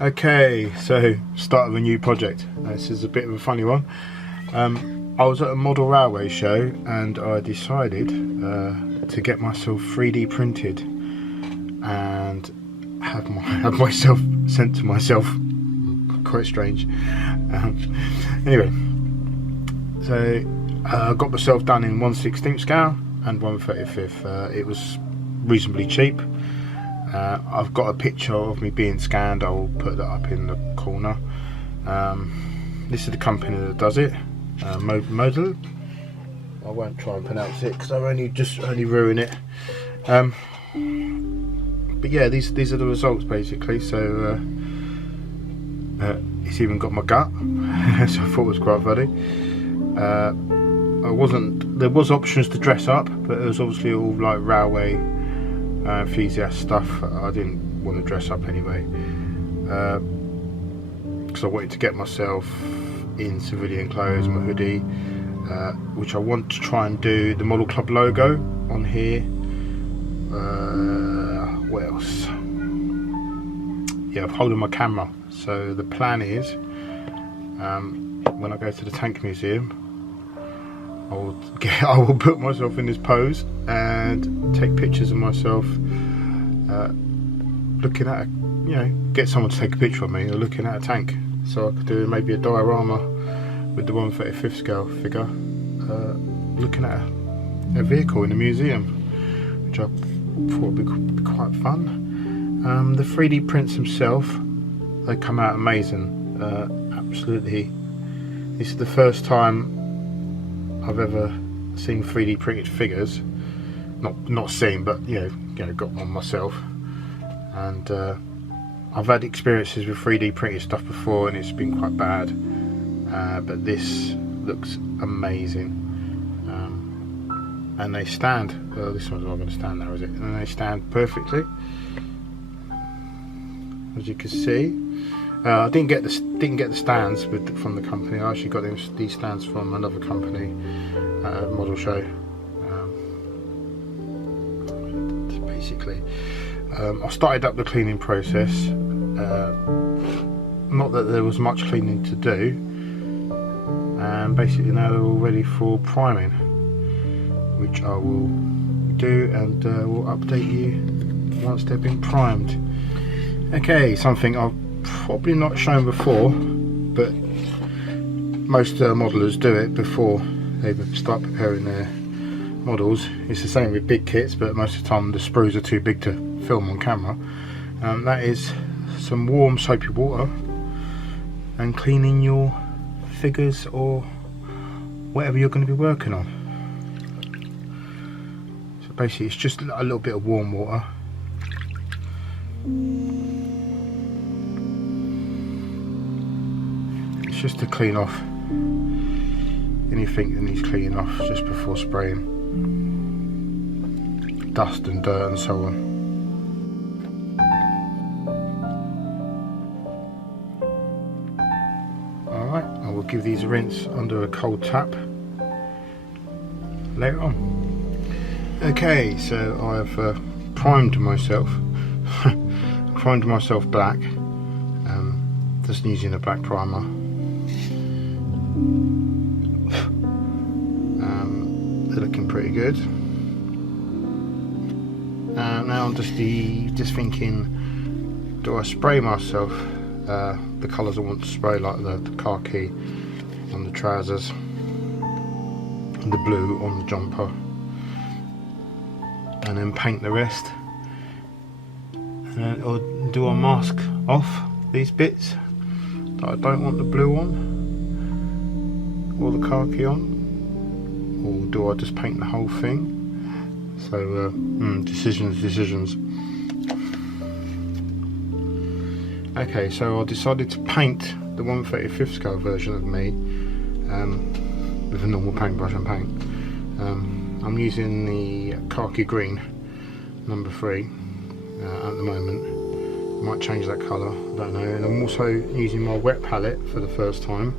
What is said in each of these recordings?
Okay, so start of a new project. This is a bit of a funny one. I was at a model railway show and I decided to get myself 3D printed and have myself sent to myself. Quite strange. Anyway, so I got myself done in 1/16 scale and 1/35. It was reasonably cheap. I've got a picture of me being scanned. I will put that up in the corner. This is the company that does it. Model. I won't try and pronounce it because I've only ruin it. But yeah, these are the results basically. So it's even got my gut, so I thought it was quite funny. There was options to dress up, but it was obviously all like railway enthusiast stuff. I didn't want to dress up anyway, because I wanted to get myself in civilian clothes, my hoodie, which I want to try and do the Model Club logo on here. What else? Yeah, I'm holding my camera, so the plan is when I go to the tank museum, I will put myself in this pose and take pictures of myself looking at get someone to take a picture of me looking at a tank, so I could do maybe a diorama with the 1/35 scale figure looking at a vehicle in a museum, which I thought would be quite fun. The 3D prints themselves, they come out amazing. Absolutely, this is the first time I've ever seen 3D printed figures. Not seen, but got one myself. And I've had experiences with 3D printed stuff before, and it's been quite bad. But this looks amazing. And they stand. Well, this one's not going to stand now, is it? And they stand perfectly, as you can see. I didn't get the stands from the company. I actually got these stands from another company at a model show. Basically, I started up the cleaning process. Not that there was much cleaning to do, and basically now they're all ready for priming, which I will do, and will update you once they've been primed. Okay, something I've probably not shown before, but most modelers do it before they start preparing their models. It's the same with big kits, but most of the time the sprues are too big to film on camera. That is some warm soapy water and cleaning your figures or whatever you're going to be working on. So basically it's just a little bit of warm water. It's just to clean off anything that needs cleaning off just before spraying, dust and dirt and so on. Alright, I will give these a rinse under a cold tap later on. Okay, so I've primed myself black, just using a black primer. They're looking pretty good. Now I'm just thinking, do I spray myself the colours I want to spray, like the khaki on the trousers and the blue on the jumper, and then paint the rest, or do I mask off these bits that I don't want the blue on or the khaki on, or do I just paint the whole thing? So decisions. Okay, so I decided to paint the 1/35 scale version of me with a normal paintbrush and paint. I'm using the khaki green number 3 at the moment. I might change that colour, I don't know. And I'm also using my wet palette for the first time.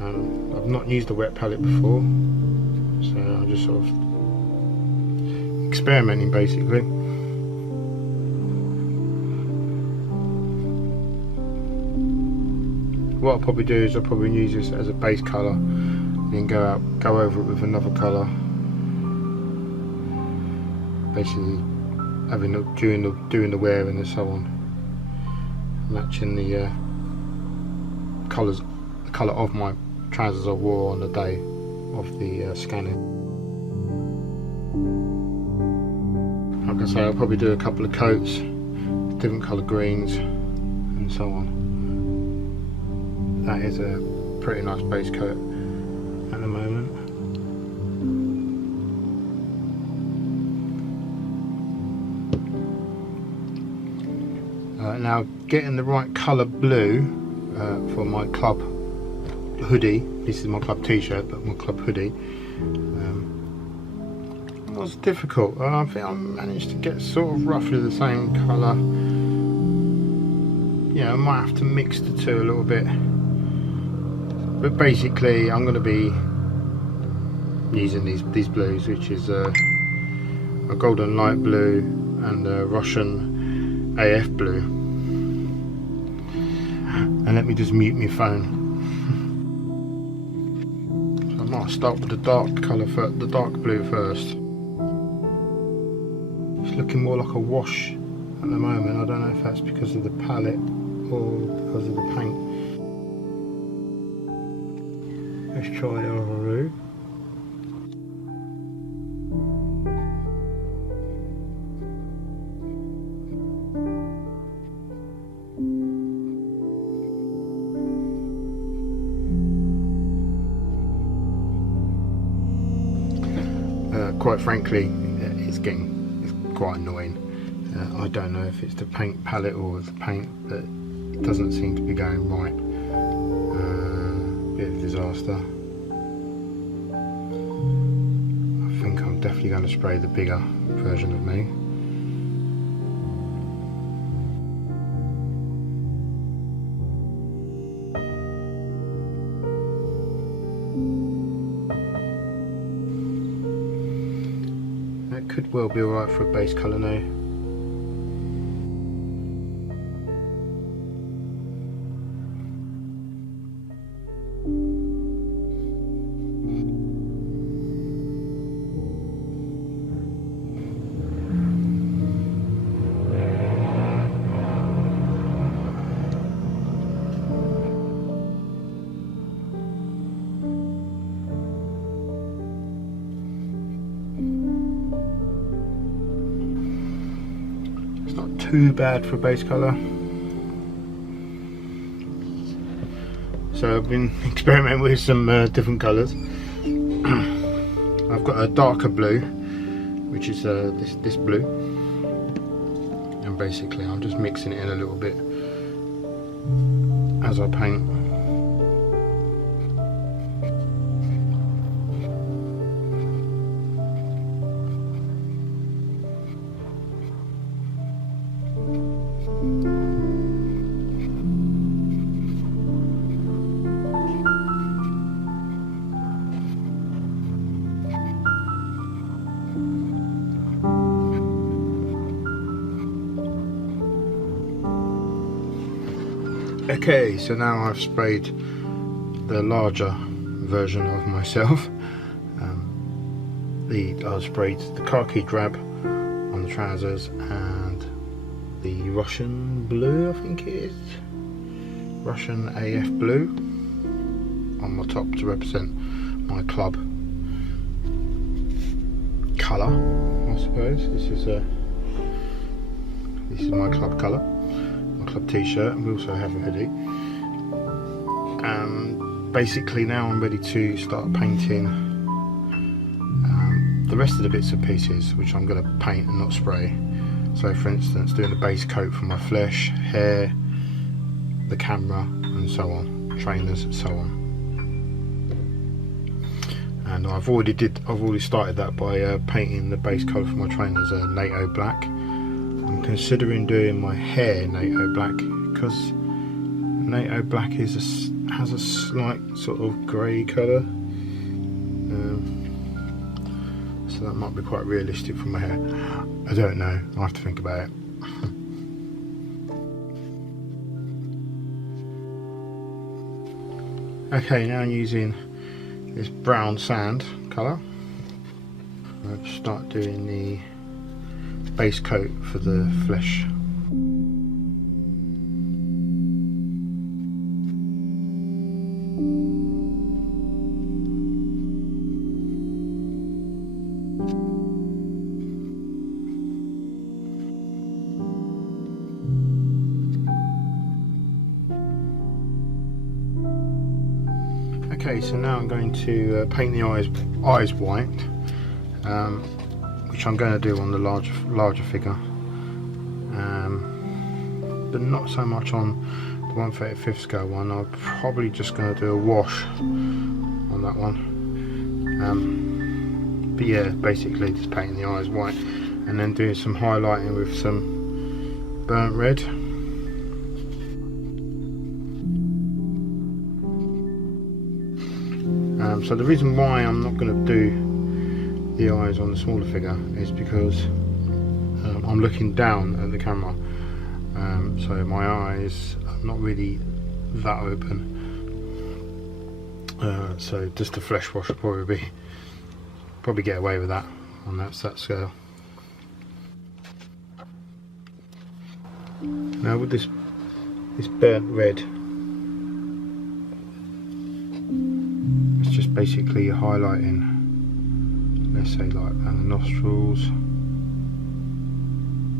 I've not used a wet palette before, so I'm just sort of experimenting basically. what I'll probably do is I'll probably use this as a base colour, then go over it with another colour, basically doing the wearing and so on, matching the colour of my trousers I wore on the day of the scanning. Like I say, I'll probably do a couple of coats, different colour greens and so on. That is a pretty nice base coat at the moment. Now getting the right colour blue for my club hoodie. This is my club t-shirt, but my club hoodie was difficult. I think I managed to get sort of roughly the same colour. Yeah, I might have to mix the two a little bit, but basically I'm going to be using these blues, which is a golden light blue and a Russian AF blue. And let me just mute my phone. So I might start with the dark colour, the dark blue first. It's looking more like a wash at the moment. I don't know if that's because of the palette or because of the paint. Let's try the other route. Quite frankly, it's quite annoying. I don't know if it's the paint palette or the paint, but it doesn't seem to be going right. Bit of a disaster. I think I'm definitely going to spray the bigger version of me. Could well be alright for a base colour now. Too bad for base colour. So I've been experimenting with some different colours. I've got a darker blue, which is this blue, and basically I'm just mixing it in a little bit as I paint. Okay, so now I've sprayed the larger version of myself. I've sprayed the khaki drab on the trousers and the Russian blue, I think it is. Russian AF blue on my top to represent my club colour, I suppose. This is my club colour. Club t-shirt, and we also have a hoodie. Basically now I'm ready to start painting the rest of the bits and pieces, which I'm going to paint and not spray. So for instance, doing the base coat for my flesh, hair, the camera and so on, trainers and so on. And I've already started that by painting the base coat for my trainers a NATO black. I'm considering doing my hair NATO black because NATO black has a slight sort of grey colour, so that might be quite realistic for my hair. I don't know, I'll have to think about it. Okay, now I'm using this brown sand colour. I'll start doing the base coat for the flesh. Okay, so now I'm going to paint the eyes white, which I'm going to do on the larger figure, but not so much on the 1/35 scale one. I'm probably just going to do a wash on that one. But yeah, basically just painting the eyes white and then doing some highlighting with some burnt red. So the reason why I'm not going to do the eyes on the smaller figure is because I'm looking down at the camera, so my eyes are not really that open, so just a flesh wash will probably get away with that on that scale. Now with this burnt red, it's just basically highlighting, let's say, like around the nostrils,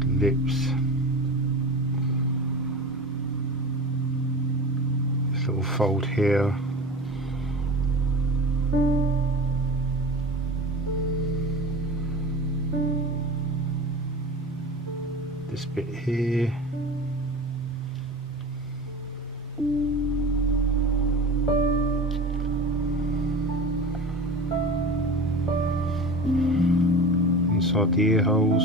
the lips, this little fold here, this bit here, inside the ear holes.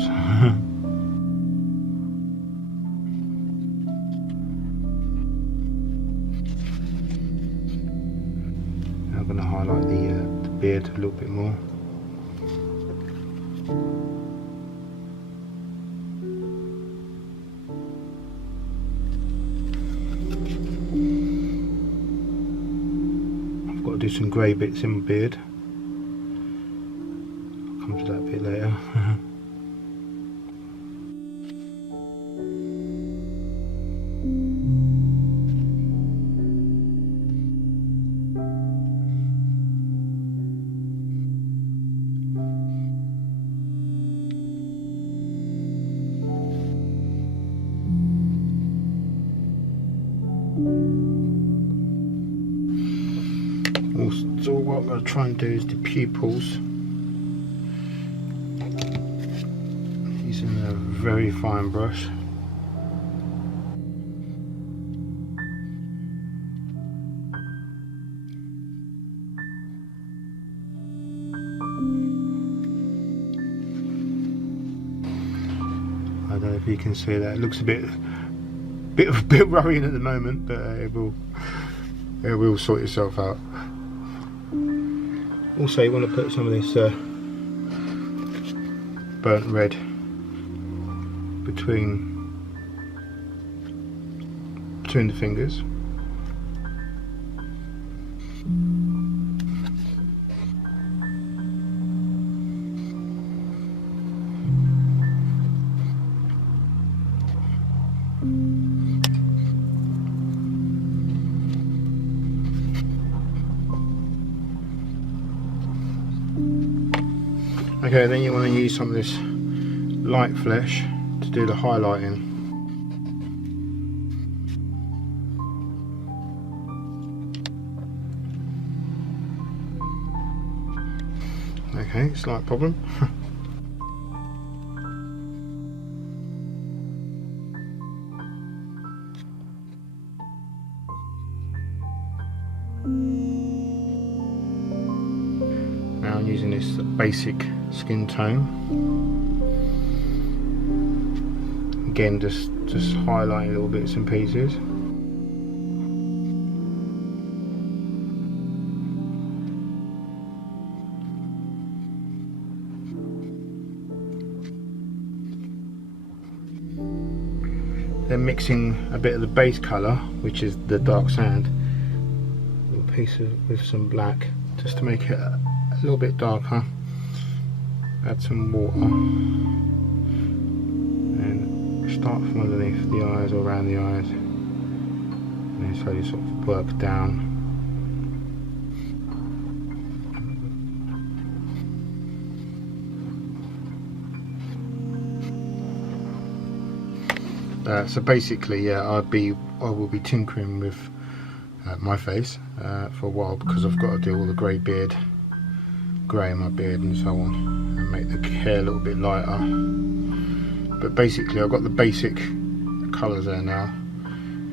I'm going to highlight the beard a little bit more. I've got to do some grey bits in my beard. I'll come to that bit later. So what I'm going to try and do is the pupils, using a very fine brush. I don't know if you can see that. It looks a bit worrying at the moment, but it will sort itself out. Also, you want to put some of this burnt red between the fingers. Okay, then you want to use some of this light flesh to do the highlighting. Okay, slight problem. Now I'm using this basic skin tone. Again, just highlighting little bits and pieces. Then mixing a bit of the base colour, which is the dark sand. We'll piece with some black just to make it a little bit darker. Add some water and start from underneath the eyes or around the eyes, and then slowly sort of work down. So basically, yeah, I will be tinkering with my face for a while, because I've got to do all the grey in my beard and so on, and make the hair a little bit lighter. But basically, I've got the basic colours there now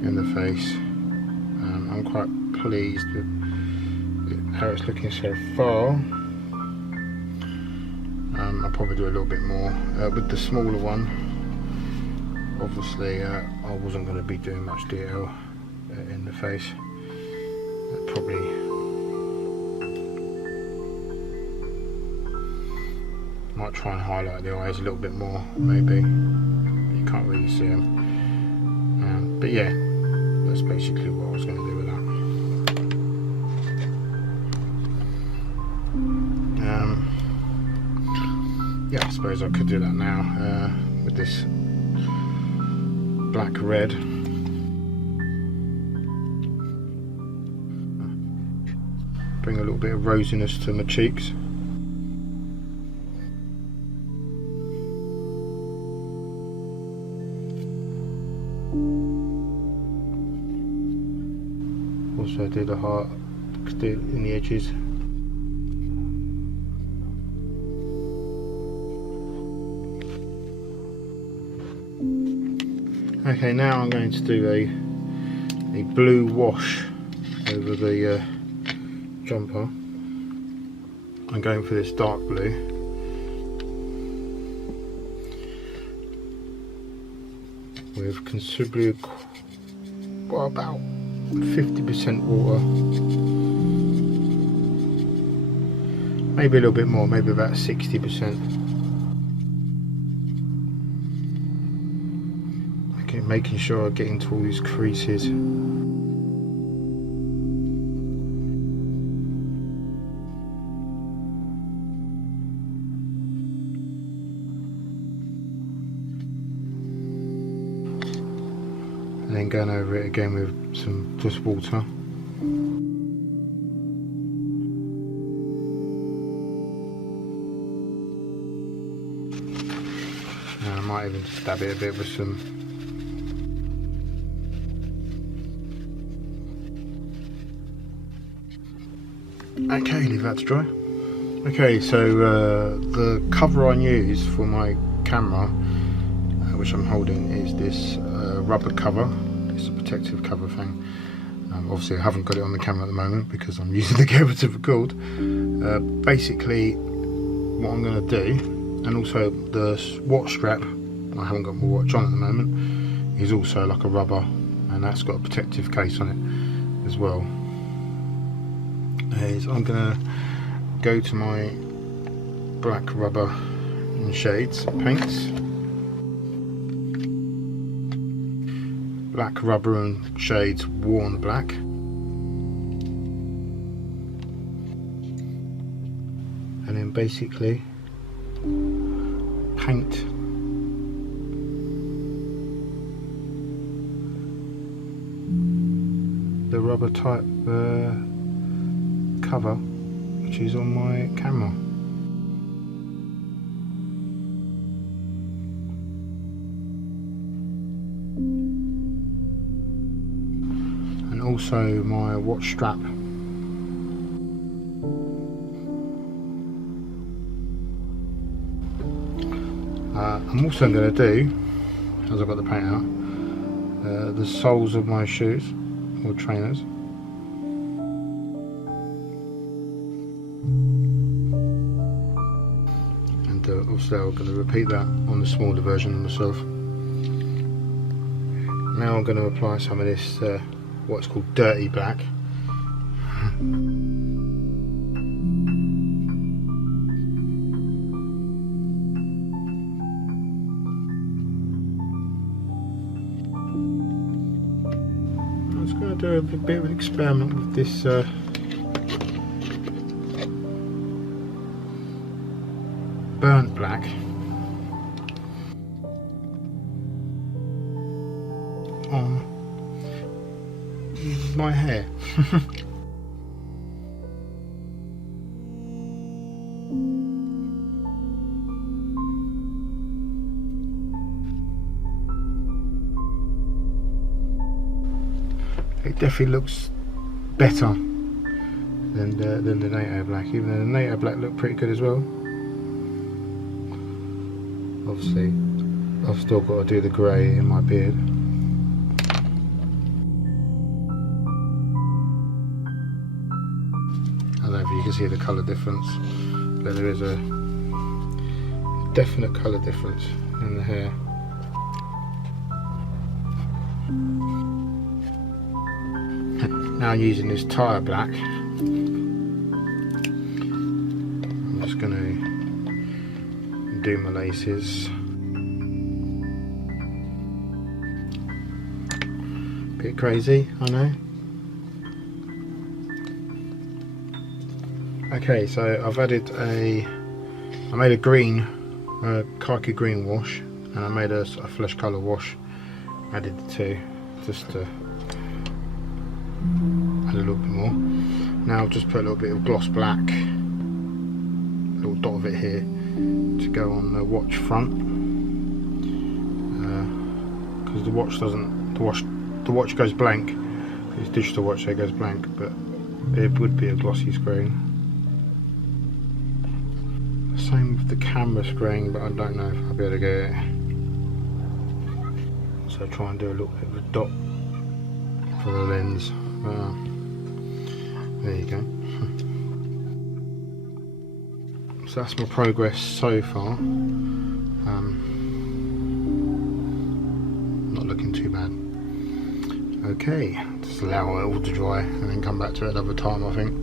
in the face. I'm quite pleased with how it's looking so far. I'll probably do a little bit more with the smaller one. Obviously, I wasn't going to be doing much detail in the face. Probably might try and highlight the eyes a little bit more, maybe. You can't really see them. But yeah, that's basically what I was going to do with that. Yeah, I suppose I could do that now with this black red. Bring a little bit of rosiness to my cheeks. Also do the heart in the edges. Okay, now I'm going to do a blue wash over the jumper. I'm going for this dark blue. With considerably, well, about 50% water. Maybe a little bit more, maybe about 60%. Making sure I get into all these creases. And then going over it again with some just water. And I might even just dab it a bit with some okay, leave that to dry. Okay, so the cover I use for my camera, which I'm holding, is this rubber cover. It's a protective cover thing. Obviously I haven't got it on the camera at the moment because I'm using the camera to record. Basically what I'm going to do, and also the watch strap, I haven't got my watch on at the moment, is also like a rubber, and that's got a protective case on it as well. Is I'm going to go to my black rubber and shades paints. Black rubber and shades worn black. And then basically paint the rubber type cover which is on my camera. And also my watch strap. I'm also going to do, as I've got the paint out, the soles of my shoes or trainers. And obviously I'm going to repeat that on the smaller version of myself. Now I'm going to apply some of this, what's called dirty black. Do a bit of an experiment with this black on my hair. It definitely looks better than the NATO black, even though the NATO black looked pretty good as well. Obviously, I've still got to do the grey in my beard. I don't know if you can see the colour difference, but there is a definite colour difference in the hair. Now I'm using this tire black. I'm just going to do my laces. Bit crazy, I know. Okay, so I've added I made a green, khaki green wash, and I made a flesh colour wash. Added the two, just to add a little bit more. Now I've just put a little bit of gloss black, a little dot of it here, to go on the watch front, because the watch doesn't, the watch goes blank. It's digital watch, so it goes blank, but it would be a glossy screen. Same with the camera screen, but I don't know if I'll be able to get it. So try and do a little bit of a dot for the lens. There you go. So that's my progress so far. Not looking too bad. Okay, just allow it all to dry and then come back to it another time, I think.